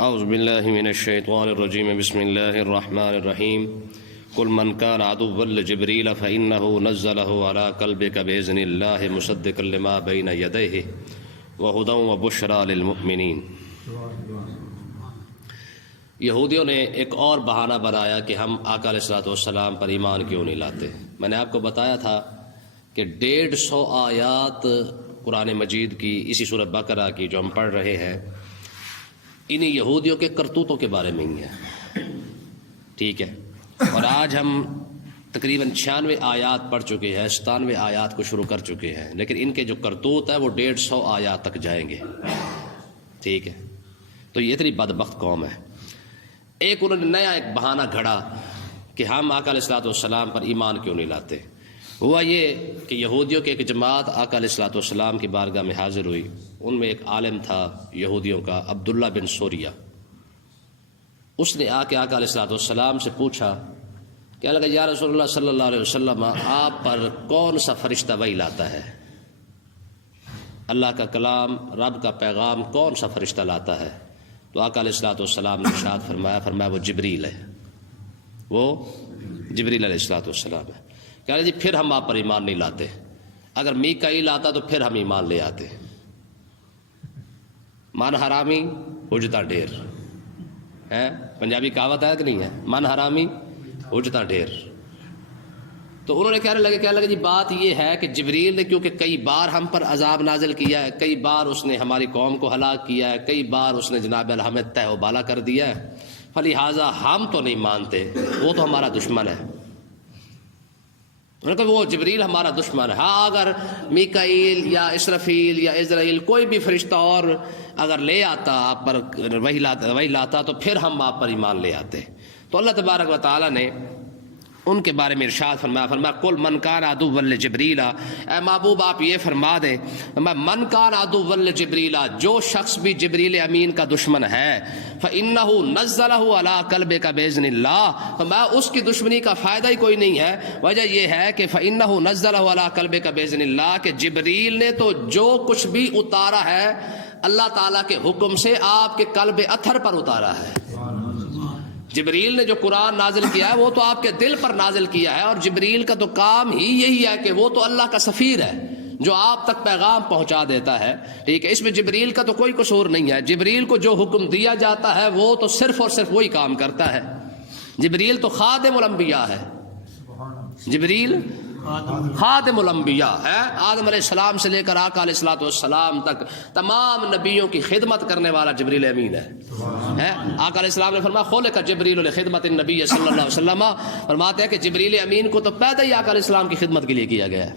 اعوذ باللہ من الشیطان الرجیم بسم اللہ الرحمن الرحیم قل من کان عدوا لجبریل فإنہ نزلہ علی قلبک بإذن اللہ مصدقا لما بین یدیہ وہدی وبشری للمؤمنین۔ یہودیوں نے ایک اور بہانہ بنایا کہ ہم آقا علیہ الصلوۃ والسلام پر ایمان کیوں نہیں لاتے۔ میں نے آپ کو بتایا تھا کہ 150 آیات قرآن مجید کی اسی سورۃ بقرہ کی جو ہم پڑھ رہے ہیں انہی یہودیوں کے کرتوتوں کے بارے میں ہی ہے، ٹھیک ہے۔ اور آج ہم تقریباً 96 آیات پڑھ چکے ہیں، 97 آیات کو شروع کر چکے ہیں، لیکن ان کے جو کرتوت ہے وہ 150 آیات تک جائیں گے، ٹھیک ہے۔ تو یہ اتنی بدبخت قوم ہے۔ ایک انہوں نے نیا ایک بہانہ گھڑا کہ ہم آقا علیہ الصلوۃ والسلام پر ایمان کیوں نہیں لاتے۔ ہوا یہ کہ یہودیوں کی ایک جماعت آقا علیہ الصلوۃ والسلام کی بارگاہ میں حاضر ہوئی۔ ان میں ایک عالم تھا یہودیوں کا، عبداللہ بن سوریہ۔ اس نے آ کے آقا علیہ الصلوۃ والسلام سے پوچھا، کہنے لگا یا رسول اللہ صلی اللہ علیہ وسلم، آپ پر کون سا فرشتہ وحی لاتا ہے؟ اللہ کا کلام، رب کا پیغام کون سا فرشتہ لاتا ہے؟ تو آقا علیہ الصلوۃ والسلام نے ارشاد فرمایا وہ جبریل ہے، وہ جبریل علیہ الصلوۃ والسلام ہے۔ کہہ رہے جی پھر ہم آپ پر ایمان نہیں لاتے، اگر میکائیل آتا تو پھر ہم ایمان لے آتے۔ من حرامی اجتا ڈھیر ہے، پنجابی کہاوت ہے کہ نہیں ہے، من حرامی اجتا ڈھیر۔ تو انہوں نے کہنے لگے جی بات یہ ہے کہ جبریل نے کیونکہ کئی بار ہم پر عذاب نازل کیا ہے، کئی بار اس نے ہماری قوم کو ہلاک کیا ہے، کئی بار اس نے جناب ہمیں تہ و بالا کر دیا ہے، فلہٰذا ہم تو نہیں مانتے، وہ تو ہمارا دشمن ہے۔ انہوں نے کہا وہ جبریل ہمارا دشمن ہے، ہاں اگر میکائیل یا اسرافیل یا عزرائیل کوئی بھی فرشتہ اور اگر لے آتا آپ پر وہی لاتا تو پھر ہم آپ پر ایمان لے آتے۔ تو اللہ تبارک و تعالیٰ نے ان کے بارے میں ارشاد فرمایا قل من کان عدوا لجبریل، اے محبوب آپ یہ فرما دیں من کان عدوا لجبریل، جو شخص بھی جبریل امین کا دشمن ہے، فإنہ نزلہ علی قلبک بإذن اللہ، فرمایا اس کی دشمنی کا فائدہ ہی کوئی نہیں ہے۔ وجہ یہ ہے کہ فإنہ نزلہ علی قلبک بإذن اللہ کہ جبریل نے تو جو کچھ بھی اتارا ہے اللہ تعالیٰ کے حکم سے آپ کے قلب اطہر پر اتارا ہے۔ جبریل نے جو قرآن نازل کیا ہے وہ تو آپ کے دل پر نازل کیا ہے، اور جبریل کا تو کام ہی یہی ہے کہ وہ تو اللہ کا سفیر ہے جو آپ تک پیغام پہنچا دیتا ہے، ٹھیک ہے۔ اس میں جبریل کا تو کوئی قصور نہیں ہے، جبریل کو جو حکم دیا جاتا ہے وہ تو صرف اور صرف وہی کام کرتا ہے۔ جبریل تو خادم الانبیاء ہے، جبریل خادم الانبیاء ہے، آدم علیہ السلام سے لے کر آقا علیہ الصلوۃ والسلام تک تمام نبیوں کی خدمت کرنے والا جبریل امین ہے۔ آقا علیہ السلام نے فرمایا خلق جبریل لخدمت النبی صلی اللہ علیہ وسلم، فرماتے ہیں کہ جبریل امین کو تو پیدا ہی آقا علیہ السلام کی خدمت کے لیے کیا گیا ہے،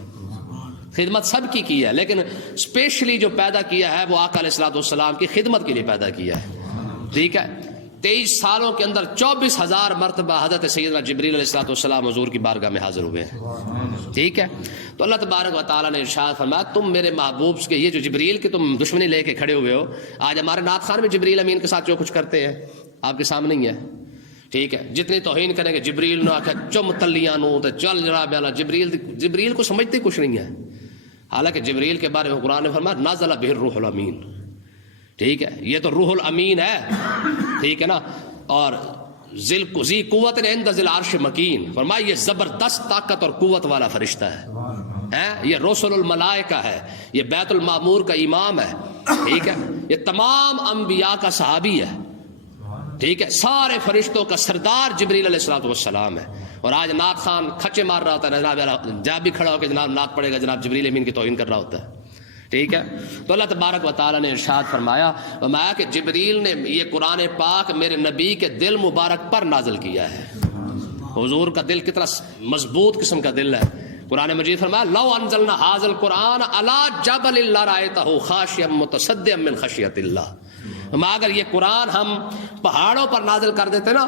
خدمت سب کی ہے، لیکن اسپیشلی جو پیدا کیا ہے وہ آقا علیہ الصلوۃ والسلام کی خدمت کے لیے پیدا کیا ہے، ٹھیک ہے۔ 23 سالوں کے اندر 24,000 مرتبہ حضرت سیدنا جبریل علیہ الصلوۃ والسلام حضور کی بارگاہ میں حاضر ہوئے ہیں، ٹھیک ہے۔ تو اللہ تبارک و تعالیٰ نے ارشاد فرمایا تم میرے محبوب کے یہ جو جبریل کی تم دشمنی لے کے کھڑے ہوئے ہو، آج ہمارے نعت خان میں جبریل امین کے ساتھ جو کچھ کرتے ہیں آپ کے سامنے ہی ہے، ٹھیک ہے۔ جتنی توہین کریں گے جبریل نہ چم تلیاں نو تو چل جناب جبریل کو سمجھتے کچھ نہیں ہے، حالانکہ جبریل کے بارے میں قرآن نے فرمایا نازل بہ الروح الامین، ٹھیک ہے۔ یہ تو روح الامین ہے، ٹھیک ہے نا، اور ذی قوت عند ذی العرش مکین، فرمایا یہ زبردست طاقت اور قوت والا فرشتہ ہے، یہ رسول الملائکہ ہے، یہ بیت المعمور کا امام ہے، ٹھیک ہے۔ یہ تمام انبیاء کا صحابی ہے، ٹھیک ہے۔ سارے فرشتوں کا سردار جبریل علیہ الصلوۃ والسلام ہے، اور آج نعت خان کھچے مار رہا ہوتا ہے، جناب جب بھی کھڑا ہو کے جناب نعت پڑے گا جناب جبریل امین کی توہین کر رہا ہوتا ہے، ٹھیک ہے۔ تو اللہ تبارک و تعالیٰ نے ارشاد فرمایا کہ جبریل نے یہ قرآن پاک میرے نبی کے دل مبارک پر نازل کیا ہے۔ حضور کا دل کتنا مضبوط قسم کا دل ہے، قرآن مجید فرمایا لو انزلنا ھذا القرآن علی جبل لرأیتہ خاشعا متصدعا من خشیۃ اللہ، اگر یہ قرآن ہم پہاڑوں پر نازل کر دیتے نا،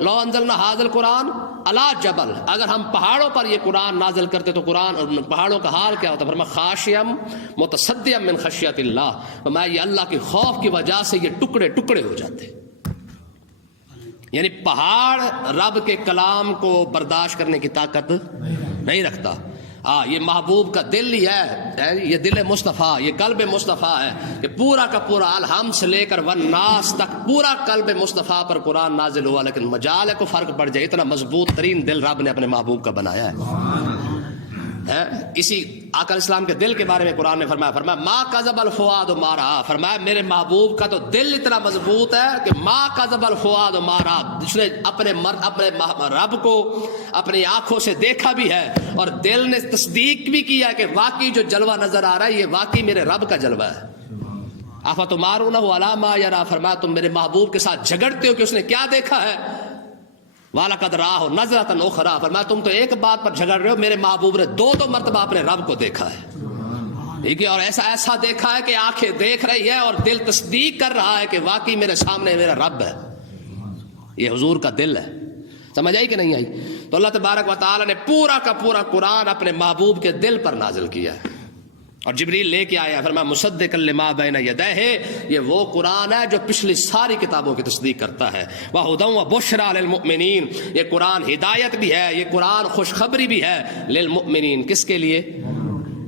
لو انزلنا ھذا القرآن علی جبل، اگر ہم پہاڑوں پر یہ قرآن نازل کرتے تو قرآن پہاڑوں کا حال کیا ہوتا؟ فرمایا خاشعا متصدعا من خشیۃ اللہ، فرمایا یہ اللہ کے خوف کی وجہ سے یہ ٹکڑے ٹکڑے ہو جاتے۔ یعنی پہاڑ رب کے کلام کو برداشت کرنے کی طاقت نہیں رکھتا، یہ محبوب کا دل ہی ہے، یہ دل مصطفیٰ، یہ قلب مصطفیٰ ہے کہ پورا کا پورا الحم سے لے کر والناس تک پورا قلب مصطفیٰ پر قرآن نازل ہوا، لیکن مجال ہے کو فرق پڑ جائے، اتنا مضبوط ترین دل رب نے اپنے محبوب کا بنایا ہے۔ اسی آقا اسلام کے دل کے بارے میں قرآن نے فرمایا ما کذب الفؤاد ما رأى، فرمایا میرے محبوب کا تو دل اتنا مضبوط ہے کہ ما کذب الفؤاد ما رأى، اس نے اپنے رب کو اپنی آنکھوں سے دیکھا بھی ہے اور دل نے تصدیق بھی کیا کہ واقعی جو جلوہ نظر آ رہا ہے یہ واقعی میرے رب کا جلوہ ہے۔ افتمارونہ علی ما یری، فرمایا تم میرے محبوب کے ساتھ جھگڑتے ہو کہ اس نے کیا دیکھا ہے، وَلَقَدْ رَآهُ نَظْرَةً أُخْرَىٰ، فرمایا تم تو ایک بات پر جھگڑ رہے ہو، میرے محبوب نے دو مرتبہ اپنے رب کو دیکھا ہے، ٹھیک ہے، اور ایسا دیکھا ہے کہ آنکھیں دیکھ رہی ہے اور دل تصدیق کر رہا ہے کہ واقعی میرے سامنے میرا رب ہے۔ یہ حضور کا دل ہے، سمجھ آئی کہ نہیں آئی؟ تو اللہ تبارک و تعالی نے پورا کا پورا قرآن اپنے محبوب کے دل پر نازل کیا ہے، اور جبریل لے کے آیا، فرمایا مصدقا لما بین یدیہ، یہ وہ قرآن ہے جو پچھلی ساری کتابوں کی تصدیق کرتا ہے، وہدی وبشریٰ للمؤمنین، یہ قرآن ہدایت بھی ہے، یہ قرآن خوشخبری بھی ہے، للمؤمنین، کس کے لیے؟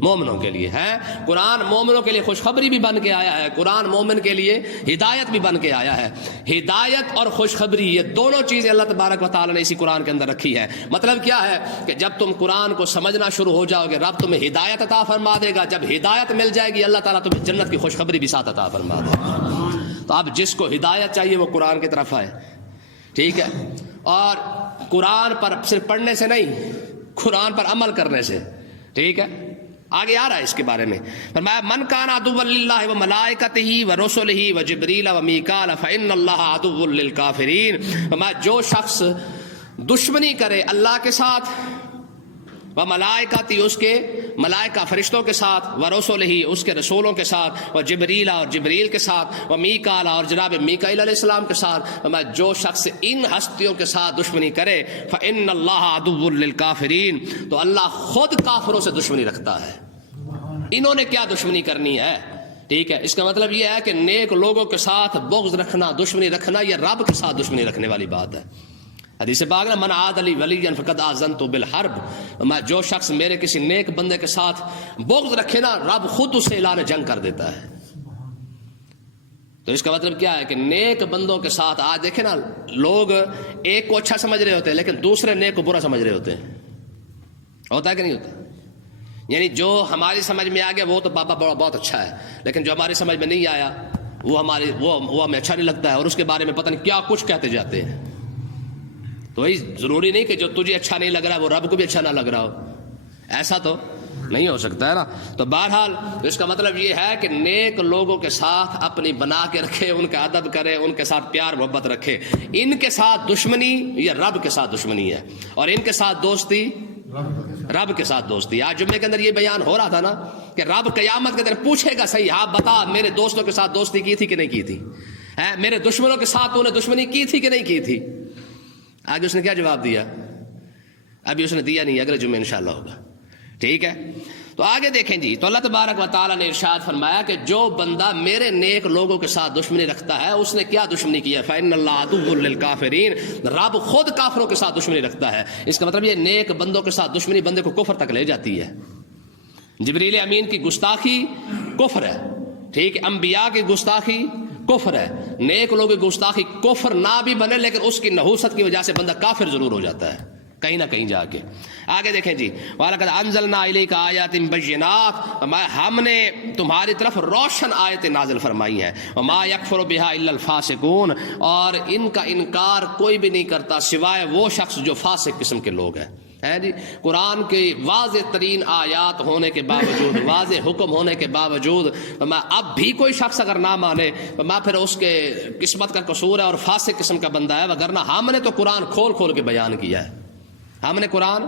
مومنوں کے لیے ہے۔ قرآن مومنوں کے لیے خوشخبری بھی بن کے آیا ہے، قرآن مومن کے لیے ہدایت بھی بن کے آیا ہے۔ ہدایت اور خوشخبری یہ دونوں چیزیں اللہ تبارک و تعالی نے اسی قرآن کے اندر رکھی ہے۔ مطلب کیا ہے کہ جب تم قرآن کو سمجھنا شروع ہو جاؤ گے رب تمہیں ہدایت عطا فرما دے گا، جب ہدایت مل جائے گی اللہ تعالیٰ تمہیں جنت کی خوشخبری بھی ساتھ عطا فرما دے گا۔ تو اب جس کو ہدایت چاہیے وہ قرآن کی طرف آئے، ٹھیک ہے، اور قرآن پر صرف پڑھنے سے نہیں، قرآن پر عمل کرنے سے، ٹھیک ہے۔ آگے آ رہا ہے اس کے بارے میں، فرمایا من کان عدوا للہ وملائکتہ ورسلہ وجبریل ومیکال فإن اللہ عدو للکافرین، فرمایا جو شخص دشمنی کرے اللہ کے ساتھ، وملائکتہ اس کے ملائکہ فرشتوں کے ساتھ، ورسلہ اس کے رسولوں کے ساتھ، وجبریل اور جبریل کے ساتھ، ومیکال اور جناب میکائیل علیہ السلام کے ساتھ، فرمایا جو شخص ان ہستیوں کے ساتھ دشمنی کرے فإن اللہ عدو للکافرین، تو اللہ خود کافروں سے دشمنی رکھتا ہے۔ انہوں نے کیا دشمنی کرنی ہے، ٹھیک ہے، اس کا مطلب یہ ہے کہ نیک لوگوں کے ساتھ بغض رکھنا، دشمنی رکھنا، یہ رب کے ساتھ دشمنی رکھنے والی بات ہے۔ حدیث پاک میں من عاد لی ولیا فقد آذنت بالحرب، میں جو شخص میرے کسی نیک بندے کے ساتھ بغض رکھے نا رب خود اسے اعلان جنگ کر دیتا ہے۔ تو اس کا مطلب کیا ہے کہ نیک بندوں کے ساتھ، آج دیکھیں نا لوگ ایک کو اچھا سمجھ رہے ہوتے ہیں لیکن دوسرے نیک کو برا سمجھ رہے ہوتے ہیں، ہوتا ہے کہ نہیں ہوتا؟ یعنی جو ہماری سمجھ میں آ گیا وہ تو بابا بہت اچھا ہے، لیکن جو ہماری سمجھ میں نہیں آیا وہ ہمیں اچھا نہیں لگتا ہے، اور اس کے بارے میں پتہ نہیں کیا کچھ کہتے جاتے ہیں۔ تو وہی ضروری نہیں کہ جو تجھے اچھا نہیں لگ رہا وہ رب کو بھی اچھا نہ لگ رہا ہو، ایسا تو نہیں ہو سکتا ہے نا۔ تو بہرحال اس کا مطلب یہ ہے کہ نیک لوگوں کے ساتھ اپنی بنا کے رکھے، ان کا ادب کرے، ان کے ساتھ پیار محبت رکھے۔ ان کے ساتھ دشمنی یہ رب کے ساتھ دشمنی ہے، اور ان کے ساتھ دوستی رب کے ساتھ دوستی۔ آج جمعے کے اندر یہ بیان ہو رہا تھا نا کہ رب قیامت کے دن پوچھے گا، صحیح آپ بتا میرے دوستوں کے ساتھ دوستی کی تھی کہ نہیں کی تھی، میرے دشمنوں کے ساتھ تو نے دشمنی کی تھی کہ نہیں کی تھی؟ آگے اس نے کیا جواب دیا؟ ابھی اس نے دیا نہیں، اگلے جمعے انشاءاللہ ہوگا، ٹھیک ہے۔ تو آگے دیکھیں جی، تو اللہ تبارک و تعالیٰ نے ارشاد فرمایا کہ جو بندہ میرے نیک لوگوں کے ساتھ دشمنی رکھتا ہے اس نے کیا دشمنی کی ہے؟ فإن اللہ عدو للکافرین، رب خود کافروں کے ساتھ دشمنی رکھتا ہے۔ اس کا مطلب یہ نیک بندوں کے ساتھ دشمنی بندے کو کفر تک لے جاتی ہے۔ جبریل امین کی گستاخی کفر ہے، ٹھیک ہے، انبیاء کی گستاخی کفر ہے، نیک لوگوں کی گستاخی کفر نہ بھی بنے لیکن اس کی نحوست کی وجہ سے بندہ کافر ضرور ہو جاتا ہے کہیں نہ کہیں جا کے۔ آگے دیکھیں جی، وَلَقَدْ أَنزَلْنَا إِلَيْكَ آيَاتٍ بَيِّنَاتٍ، ہم نے تمہاری طرف روشن آیتیں نازل فرمائی ہیں، وَمَا يَكْفُرُ بِهَا إِلَّا الْفَاسِقُونَ، اور ان کا انکار کوئی بھی نہیں کرتا سوائے وہ شخص جو فاسق قسم کے لوگ ہیں۔ جی قرآن کے واضح ترین آیات ہونے کے باوجود، واضح حکم ہونے کے باوجود اب بھی کوئی شخص اگر نہ مانے پھر اس کے قسمت کا قصور ہے اور فاسق قسم کا بندہ ہے، وگرنہ ہم نے تو قرآن کھول کھول کے بیان کیا ہے، ہم نے قرآن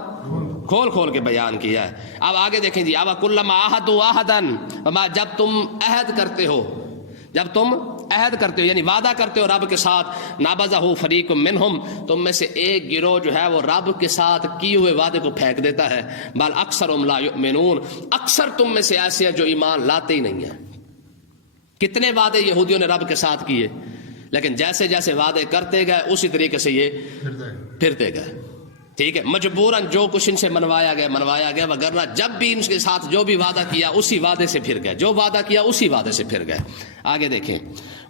کھول کھول کے بیان کیا ہے۔ اب آگے دیکھیں جی، اب کلما عاہدوا عہدا، جب تم عہد کرتے ہو، جب تم عہد کرتے ہو یعنی وعدہ کرتے ہو رب کے ساتھ، نابذہ فریق منہم، تم میں سے ایک گروہ جو ہے وہ رب کے ساتھ کیے ہوئے وعدے کو پھینک دیتا ہے، بل اکثرهم لا یؤمنون، اکثر تم میں سے ایسے ہیں جو ایمان لاتے ہی نہیں ہیں۔ کتنے وعدے یہودیوں نے رب کے ساتھ کیے، لیکن جیسے جیسے وعدے کرتے گئے اسی طریقے سے یہ پھرتے گئے، ٹھیک ہے، مجبوراً جو کچھ ان سے منوایا گیا، وگرنہ جب بھی ان کے ساتھ جو بھی وعدہ کیا اسی وعدے سے پھر گئے، جو وعدہ کیا اسی وعدے سے پھر گئے۔ آگے دیکھیں،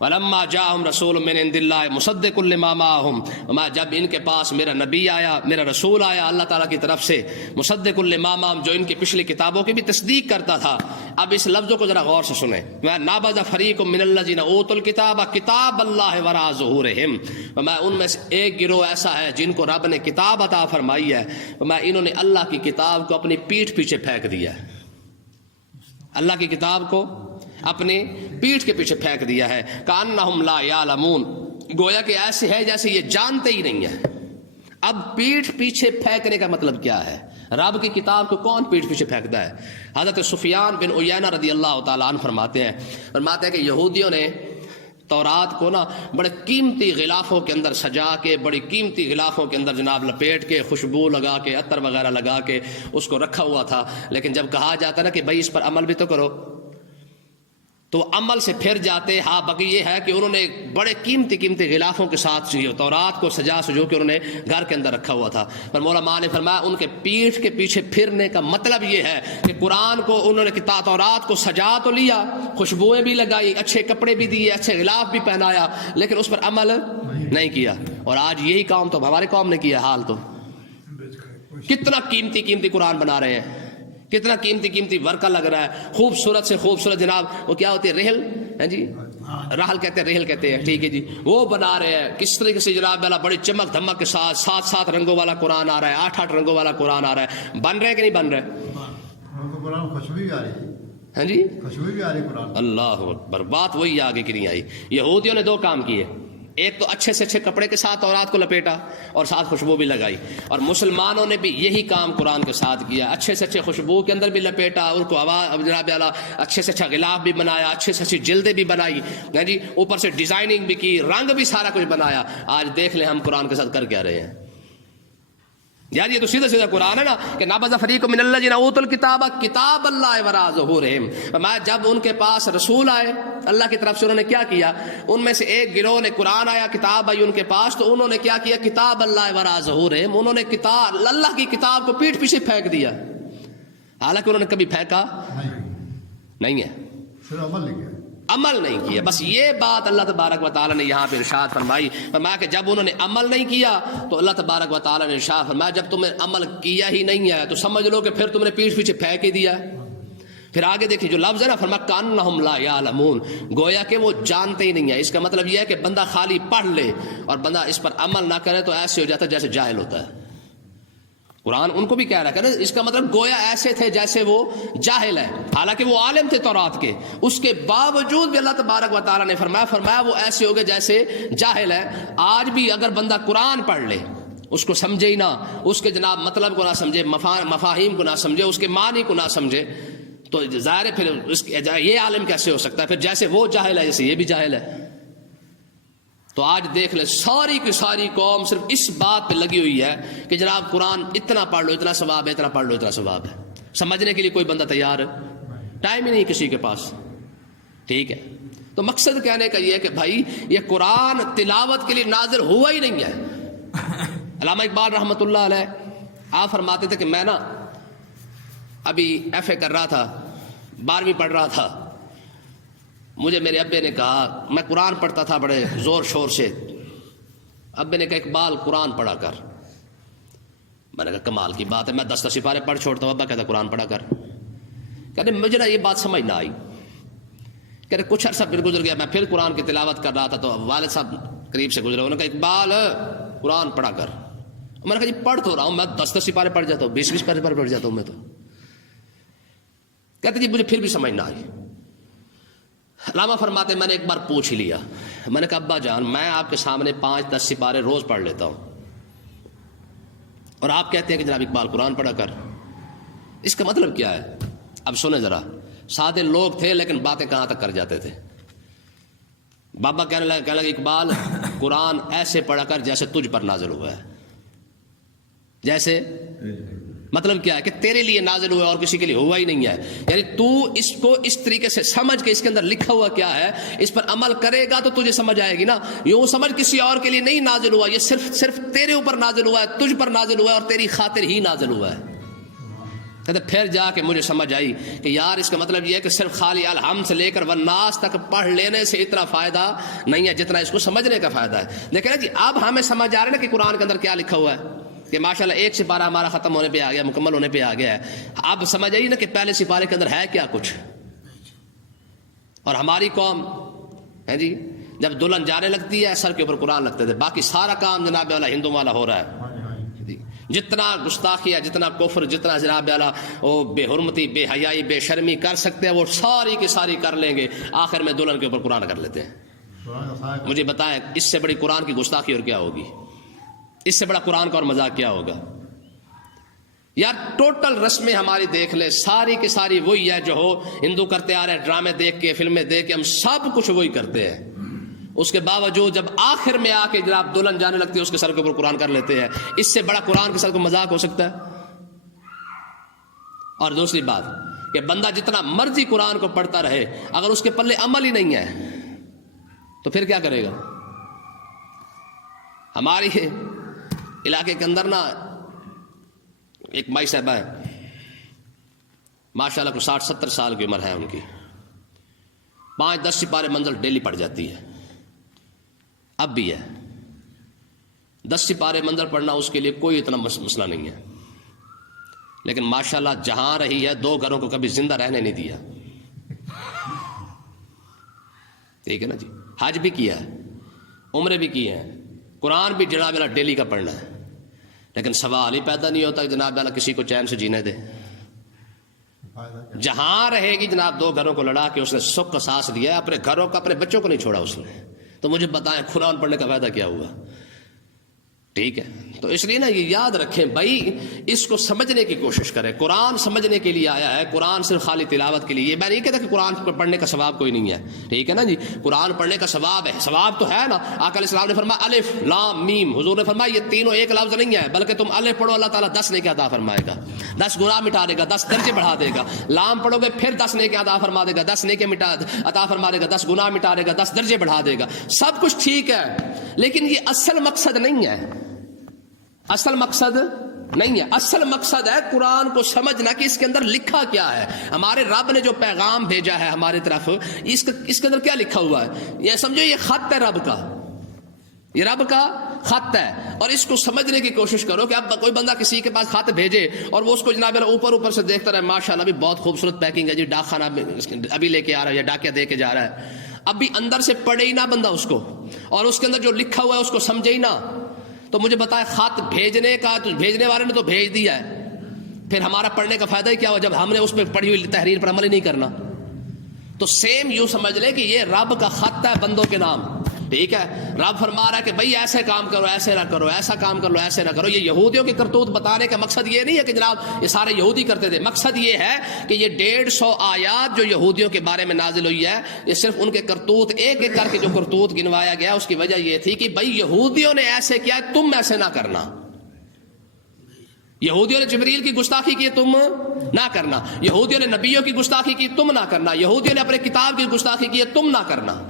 وَلَمَّا جَاءَهُمْ رَسُولٌ مِّنْ عِندِ اللَّهِ مُصَدِّقٌ لِّمَا مَعَهُمْ، جب ان کے پاس میرا نبی آیا، میرا رسول آیا اللہ تعالیٰ کی طرف سے، مُصَدِّقٌ لِّمَا مَعَهُمْ، جو ان کی پچھلی کتابوں کی بھی تصدیق کرتا تھا۔ اب اس لفظوں کو ذرا غور سے سنیں، نَابَذَ فَرِيقٌ مِّنَ الَّذِينَ أُوتُوا الْكِتَابَ كِتَابَ اللَّهِ وَرَاءَ ظُهُورِهِمْ، میں ان میں سے ایک گروہ ایسا ہے جن کو رب نے کتاب عطا فرمائی ہے، انہوں نے اللہ کی کتاب کو اپنی پیٹھ پیچھے پھینک دیا ہے، اللہ کی کتاب کو اپنی پیٹھ کے پیچھے پھینک دیا ہے۔ کأنہم لا یعلمون، گویا کہ ایسے ہے جیسے یہ جانتے ہی نہیں ہے۔ اب پیٹھ پیچھے پھینکنے کا مطلب کیا ہے؟ رب کی کتاب کو کون پیٹھ پیچھے پھینکتا ہے؟ حضرت سفیان بن عیینہ رضی اللہ تعالیٰ عنہ فرماتے ہیں کہ یہودیوں نے تورات کو نا بڑے قیمتی غلافوں کے اندر سجا کے، بڑی قیمتی غلافوں کے اندر جناب لپیٹ کے، خوشبو لگا کے، عطر وغیرہ لگا کے اس کو رکھا ہوا تھا، لیکن جب کہا جاتا نا کہ بھائی اس پر عمل بھی تو کرو تو عمل سے پھر جاتے۔ ہاں باقی یہ ہے کہ انہوں نے بڑے قیمتی غلافوں کے ساتھ تورات کو سجو کے انہوں نے گھر کے اندر رکھا ہوا تھا۔ پر مولا ماں نے فرمایا ان کے پیٹھ کے پیچھے پھرنے کا مطلب یہ ہے کہ قرآن کو انہوں نے تورات کو سجا تو لیا، خوشبوئیں بھی لگائی، اچھے کپڑے بھی دیے، اچھے غلاف بھی پہنایا، لیکن اس پر عمل نہیں کیا۔ اور آج یہی کام تو ہمارے قوم نے کیا۔ حال تو کتنا قیمتی قرآن بنا رہے ہیں، کتنا قیمتی ورقہ لگ رہا ہے، خوبصورت سے خوبصورت جناب وہ کیا ہوتی ہے، رحل ہے جی، رحل کہتے ہیں، ٹھیک ہے جی، وہ بنا رہے ہیں کس طریقے سے جناب والا بڑی چمک دھمک کے ساتھ 7 رنگوں والا قرآن آ رہا ہے، 8 رنگوں والا قرآن آ رہا ہے۔ بن رہے کہ نہیں بن رہے؟ قرآن خوشبو بھی آ رہی ہے، ہاں جی، خوشبو بھی آ رہی قرآن۔ اللہ اکبر، بات وہی آگے کی نہیں آئی۔ یہودیوں نے 2 کام کیے، ایک تو اچھے سے اچھے کپڑے کے ساتھ تورات کو لپیٹا اور ساتھ خوشبو بھی لگائی، اور مسلمانوں نے بھی یہی کام قرآن کے ساتھ کیا، اچھے سے اچھے خوشبو کے اندر بھی لپیٹا، اور کو جناب اعلیٰ اچھے سے اچھا غلاف بھی بنایا، اچھے سے اچھی جلدیں بھی بنائی، جی اوپر سے ڈیزائننگ بھی کی، رنگ بھی سارا کچھ بنایا۔ آج دیکھ لیں ہم قرآن کے ساتھ کر کیا رہے ہیں یار، یہ تو سیدھا قرآن ہے نا کہ نابذ فریق من الذین اوتوا الکتاب کتاب اللہ وراء ظہورہم۔ جب ان کے پاس رسول آئے اللہ کی طرف سے، انہوں نے کیا کیا؟ ان میں سے ایک گروہ نے قرآن آیا، کتاب آئی ان کے پاس، تو انہوں نے کیا کیا؟ کتاب اللہ وراء ظہورہم، انہوں نے کتاب اللہ کی کتاب کو پیٹھ پیچھے پھینک دیا، حالانکہ انہوں نے کبھی پھینکا نہیں ہے، پھر عمل نہیں کیا، عمل نہیں کیا۔ بس یہ بات اللہ تبارک و تعالیٰ نے یہاں پہ ارشاد فرمائی کہ جب انہوں نے عمل نہیں کیا تو اللہ تبارک و تعالیٰ نے ارشاد فرمایا جب تم نے عمل کیا ہی نہیں ہے تو سمجھ لو کہ پھر تم نے پیٹھ پیچھے پھینک ہی دیا ہے۔ پھر آگے دیکھیں جو لفظ ہے نا، فرمایا کأنہم لا یعلمون، گویا کہ وہ جانتے ہی نہیں ہے۔ اس کا مطلب یہ ہے کہ بندہ خالی پڑھ لے اور بندہ اس پر عمل نہ کرے تو ایسے ہو جاتا ہے جیسے جاہل ہوتا ہے۔ قرآن ان کو بھی کہہ رہا ہے، اس کا مطلب گویا ایسے تھے جیسے وہ جاہل ہے، حالانکہ وہ عالم تھے تورات کے، اس کے باوجود بھی اللہ تبارک و تعالیٰ نے فرمایا وہ ایسے ہو گئے جیسے جاہل ہے۔ آج بھی اگر بندہ قرآن پڑھ لے، اس کو سمجھے ہی نہ، اس کے جناب مطلب کو نہ سمجھے، مفاہیم کو نہ سمجھے، اس کے معنی کو نہ سمجھے، تو ظاہر ہے پھر یہ عالم کیسے ہو سکتا ہے؟ پھر جیسے وہ جاہل ہے جیسے یہ بھی جاہل ہے۔ تو آج دیکھ لیں ساری کی ساری قوم صرف اس بات پہ لگی ہوئی ہے کہ جناب قرآن اتنا پڑھ لو اتنا ثواب ہے، اتنا پڑھ لو اتنا ثواب ہے۔ سمجھنے کے لیے کوئی بندہ تیار ہے؟ ٹائم ہی نہیں کسی کے پاس، ٹھیک ہے۔ تو مقصد کہنے کا یہ ہے کہ بھائی یہ قرآن تلاوت کے لیے نازل ہوا ہی نہیں ہے۔ علامہ اقبال رحمۃ اللہ علیہ آپ فرماتے تھے کہ میں نا ابھی ایف اے کر رہا تھا، 12ویں پڑھ رہا تھا، مجھے میرے ابے نے کہا، میں قرآن پڑھتا تھا بڑے زور شور سے، ابے نے کہا اقبال قرآن پڑھا کر۔ میں نے کہا کمال کی بات ہے، میں 10 سپارے پڑھ چھوڑتا ہوں، ابا کہتا قرآن پڑھا کر۔ کہتے مجھے نا یہ بات سمجھ نہ آئی، کہتے کچھ عرصہ پھر گزر گیا، میں پھر قرآن کی تلاوت کر رہا تھا تو والد صاحب قریب سے گزرے، انہوں نے کہا اقبال قرآن پڑھا کر۔ میں نے کہا جی پڑھ تو رہا ہوں، میں 10 سپارے پڑھ جاتا ہوں، 20 سپارے پڑھ جاتا ہوں میں تو۔ کہتے جی مجھے پھر بھی سمجھ نہ آئی۔ علامہ فرماتے میں نے ایک بار پوچھ ہی لیا، میں نے کہا ابا جان میں آپ کے سامنے 5-10 سپارے روز پڑھ لیتا ہوں اور آپ کہتے ہیں کہ جناب اقبال قرآن پڑھا کر، اس کا مطلب کیا ہے؟ اب سنیں ذرا، سادے لوگ تھے لیکن باتیں کہاں تک کر جاتے تھے۔ بابا کہنے لگا اقبال قرآن ایسے پڑھا کر جیسے تجھ پر نازل ہوا ہے، جیسے مطلب کیا ہے کہ تیرے لیے نازل ہوا اور کسی کے لیے ہوا ہی نہیں ہے. یعنی تو اس کو اس طریقے سے سمجھ کے اس کے اندر لکھا ہوا کیا ہے اس پر عمل کرے گا تو تجھے سمجھ آئے گی نا. یوں سمجھ کسی اور کے لیے نہیں نازل ہوا, یہ صرف تیرے اوپر نازل ہوا ہے, تجھ پر نازل ہوا ہے اور تیری خاطر ہی نازل ہوا ہے. کہتے پھر جا کے مجھے سمجھ آئی کہ یار اس کا مطلب یہ ہے کہ صرف خالی الحمد سے لے کر والناس تک پڑھ لینے سے اتنا فائدہ نہیں ہے جتنا اس کو سمجھنے کا فائدہ ہے. لیکن جی اب ہمیں سمجھ آ رہا ہے نا کہ قرآن کے اندر کیا لکھا ہوا ہے, کہ ماشاءاللہ ایک سپارہ ہمارا ختم ہونے پہ آ گیا, مکمل ہونے پہ آ گیا ہے. اب سمجھ آئی نا کہ پہلے سپارے کے اندر ہے کیا کچھ. اور ہماری قوم ہے جی جب دلہن جانے لگتی ہے سر کے اوپر قرآن لگتے تھے, باقی سارا کام جناب والا ہندو والا ہو رہا ہے. جتنا گستاخی ہے, جتنا کفر, جتنا جناب والا وہ بے حرمتی, بے حیائی, بے شرمی کر سکتے ہیں وہ ساری کی ساری کر لیں گے, آخر میں دلہن کے اوپر قرآن کر لیتے ہیں. مجھے بتائیں اس سے بڑی قرآن کی گستاخی اور کیا ہوگی, اس سے بڑا قرآن کا اور مذاق کیا ہوگا. یار ٹوٹل رسمیں ہماری دیکھ لیں, ساری کی ساری وہی ہے جو ہو ہندو کرتے آ رہے ہیں, ڈرامے دیکھ کے, فلمیں دیکھ کے, ہم سب کچھ وہی کرتے ہیں. اس کے باوجود جب آخر میں آ کے جناب دلہن جانے لگتی ہے اس کے سر کے اوپر قرآن کر لیتے ہیں. اس سے بڑا قرآن کے سر کو مذاق ہو سکتا ہے. اور دوسری بات کہ بندہ جتنا مرضی قرآن کو پڑھتا رہے, اگر اس کے پلے عمل ہی نہیں ہے تو پھر کیا کرے گا. ہماری علاقے کے اندر نا ایک مائی صاحبہ ہے, ماشاءاللہ کو 60-70 سال کی عمر ہے ان کی, 5-10 سپارے منزل ڈیلی پڑھ جاتی ہے. اب بھی ہے 10 سپارے منزل پڑھنا اس کے لیے کوئی اتنا مسئلہ نہیں ہے. لیکن ماشاءاللہ جہاں رہی ہے 2 گھروں کو کبھی زندہ رہنے نہیں دیا. ٹھیک ہے نا جی, حج بھی کیا ہے, عمرے بھی کیے ہیں, قرآن بھی جناب والا ڈیلی کا پڑھنا ہے. لیکن سوال ہی پیدا نہیں ہوتا کہ جناب والا کسی کو چین سے جینے دے. جہاں رہے گی جناب 2 گھروں کو لڑا کے اس نے سکھ کا سانس لیا ہے, اپنے گھروں کا, اپنے بچوں کو نہیں چھوڑا اس نے. تو مجھے بتائیں قرآن پڑھنے کا فائدہ کیا ہوا. ٹھیک ہے, تو اس لیے نا یہ یاد رکھیں بھائی, اس کو سمجھنے کی کوشش کریں. قرآن سمجھنے کے لیے آیا ہے, قرآن صرف خالی تلاوت کے لیے. یہ میں نہیں کہتا کہ قرآن پڑھنے کا ثواب کوئی نہیں ہے, ٹھیک ہے نا جی, قرآن پڑھنے کا ثواب ہے, ثواب تو ہے نا. آقا علیہ السلام نے فرمایا الف لام میم, حضور نے فرمایا یہ تینوں ایک لفظ نہیں ہے, بلکہ تم الف پڑھو اللہ تعالیٰ 10 نیکی عطا فرمائے گا, 10 گناہ مٹا دے گا, 10 درجے بڑھا دے گا. لام پڑھو گے پھر 10 نیکی عطا فرما دے گا, 10 نیکی عطا فرما دے گا, 10 گناہ مٹا دے گا, 10 درجے بڑھا دے گا. سب کچھ ٹھیک ہے, لیکن یہ اصل مقصد نہیں ہے. اصل مقصد نہیں ہے. اصل مقصد ہے قرآن کو سمجھنا کہ اس کے اندر لکھا کیا ہے. ہمارے رب نے جو پیغام بھیجا ہے ہماری طرف, اس کے اندر کیا لکھا ہوا ہے. یہ سمجھو یہ خط ہے رب کا, یہ رب کا خط ہے. اور اس کو سمجھنے کی کوشش کرو کہ اب کوئی بندہ کسی کے پاس خط بھیجے اور وہ اس کو جناب اوپر سے دیکھتا رہے, ماشاءاللہ بھی بہت خوبصورت پیکنگ ہے جی, ڈاک خانہ ابھی لے کے آ رہا ہے یا ڈاکیا دے کے جا رہا ہے. اب بھی اندر سے پڑھے ہی نہ بندہ اس کو, اور اس کے اندر جو لکھا ہوا ہے اس کو سمجھے ہی نہ, تو مجھے بتائے خط بھیجنے کا, تو بھیجنے والے نے تو بھیج دیا ہے, پھر ہمارا پڑھنے کا فائدہ ہی کیا ہوا جب ہم نے اس پہ پڑھی ہوئی تحریر پر عمل ہی نہیں کرنا. تو سیم یوں سمجھ لے کہ یہ رب کا خط ہے بندوں کے نام, ٹھیک ہے. رب فرما رہا ہے کہ بھائی ایسے کام کرو, ایسے نہ کرو, ایسا کام کر لو, ایسے نہ کرو. یہ یہودیوں کی کرتوت بتانے کا مقصد یہ نہیں ہے کہ جناب یہ سارے یہودی کرتے تھے. مقصد یہ ہے کہ یہ 150 آیات جو یہودیوں کے بارے میں نازل ہوئی ہے, یہ صرف ان کے کرتوت ایک ایک کر کے جو کرتوت گنوایا گیا, اس کی وجہ یہ تھی کہ بھائی یہودیوں نے ایسے کیا, تم ایسے نہ کرنا. یہودیوں نے جبریل کی گستاخی کی, تم نہ کرنا. یہودیوں نے نبیوں کی گستاخی کی, تم نہ کرنا. یہودیوں نے اپنے کتاب کی گستاخی کی, تم نہ کرنا.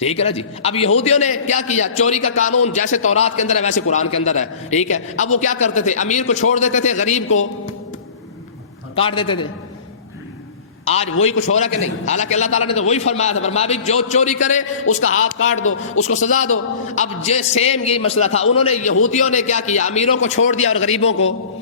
ٹھیک ہے نا جی. اب یہودیوں نے کیا کیا, چوری کا قانون جیسے تورات کے اندر ہے ویسے قرآن کے اندر ہے, ٹھیک ہے. اب وہ کیا کرتے تھے, امیر کو چھوڑ دیتے تھے, غریب کو کاٹ دیتے تھے. آج وہی کچھ ہو رہا کہ نہیں؟ حالانکہ اللہ تعالیٰ نے تو وہی فرمایا تھا, فرمایا بھی جو چوری کرے اس کا ہاتھ کاٹ دو, اس کو سزا دو. اب سیم یہی مسئلہ تھا. انہوں نے, یہودیوں نے کیا کیا, امیروں کو چھوڑ دیا اور غریبوں کو